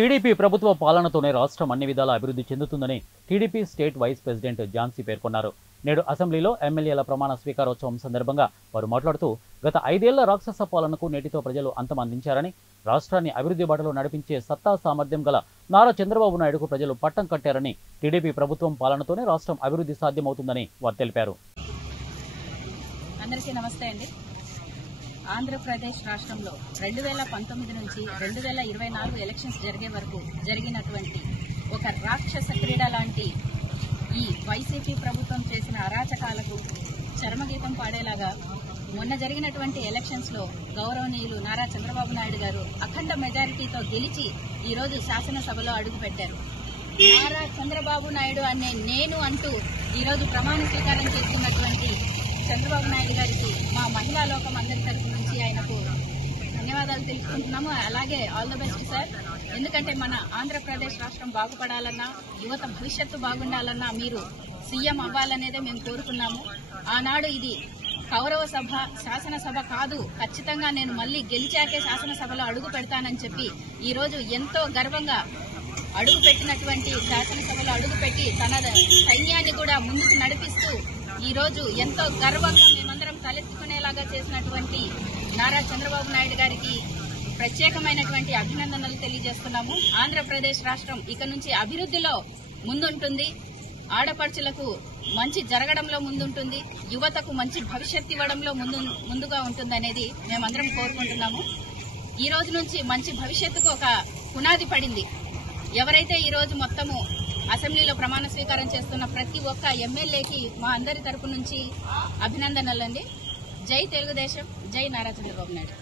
TDP ప్రభుత్వ పాలనతోనే రాష్ట్రం అన్ని విధాలా అభివృద్ధి చెందుతుందని TDP state vice president Jhansi పేర్కొన్నారు. నేడు అసెంబ్లీలో ఎమ్మెల్యేల ప్రమాణ స్వీకారోత్సవం సందర్భంగా వారు మాట్లాడుతూ గత 5 ఏళ్ల రాక్షస పాలనకు నేటితో ప్రజలు అంతమందించారని, రాష్ట్రాన్ని అభివృద్ధి బాటలో నడిపించే సత్తా సామర్థ్యం గల నారా చంద్రబాబు నాయుడుకు ప్రజలు పట్టం కట్టారని, టీడీపీ ప్రభుత్వం పాలనతోనే రాష్ట్రం అభివృద్ధి సాధ్యమవుతుందని వారు తెలిపారు. అందరికీ నమస్తే అండి. ఆంధ్రప్రదేశ్ రాష్ట్రంలో 2019 నుంచి 2024 ఎలక్షన్స్ జరిగే వరకు జరిగినటువంటి ఒక రాక్షస క్రీడ లాంటి ఈ వైసీపీ ప్రభుత్వం చేసిన అరాచకాలకు చరమగీతం పాడేలాగా మొన్న జరిగినటువంటి ఎలక్షన్స్ లో గౌరవనీయులు నారా చంద్రబాబు నాయుడు గారు అఖండ మెజారిటీతో గెలిచి ఈరోజు శాసనసభలో అడుగుపెట్టారు. నారా చంద్రబాబు నాయుడు అనే నేను అంటూ ఈరోజు ప్రమాణ స్వీకారం చేస్తున్నటువంటి చంద్రబాబు నాయుడు గారికి మా మహిళా లోకం అందరి తరఫు నుంచి ఆయనకు ధన్యవాదాలు తెలుపుకుంటున్నాము. అలాగే ఆల్ ద బెస్ట్ సార్. ఎందుకంటే మన ఆంధ్రప్రదేశ్ రాష్ట్రం బాగుపడాలన్నా, యువత భవిష్యత్తు బాగుండాలన్నా మీరు సీఎం అవ్వాలనేదే మేము కోరుకున్నాము. ఆనాడు ఇది కౌరవ సభ, శాసనసభ కాదు, ఖచ్చితంగా నేను మళ్లీ గెలిచాకే శాసనసభలో అడుగు పెడతానని చెప్పి ఈరోజు ఎంతో గర్వంగా అడుగు పెట్టినటువంటి శాసనసభలో అడుగుపెట్టి తన సైన్యాన్ని కూడా ముందుకు నడిపిస్తూ ఈ రోజు ఎంతో గర్వంగా మేమందరం తలెత్తుకునేలాగా చేసినటువంటి నారా చంద్రబాబు నాయుడు గారికి ప్రత్యేకమైనటువంటి అభినందనలు తెలియజేస్తున్నాము. ఆంధ్రప్రదేశ్ రాష్ట్రం ఇక నుంచి అభివృద్ధిలో ముందుంటుంది, ఆడపడుచులకు మంచి జరగడంలో ముందుంటుంది, యువతకు మంచి భవిష్యత్తు ఇవ్వడంలో ముందుగా ఉంటుందనేది మేమందరం కోరుకుంటున్నాము. ఈ రోజు నుంచి మంచి భవిష్యత్తుకు ఒక పునాది పడింది. ఎవరైతే ఈ రోజు మొత్తము అసెంబ్లీలో ప్రమాణ స్వీకారం చేస్తున్న ప్రతి ఒక్క ఎమ్మెల్యేకి మా అందరి తరపు నుంచి అభినందనలండి. జై తెలుగుదేశం, జై నారా చంద్రబాబు నాయుడు.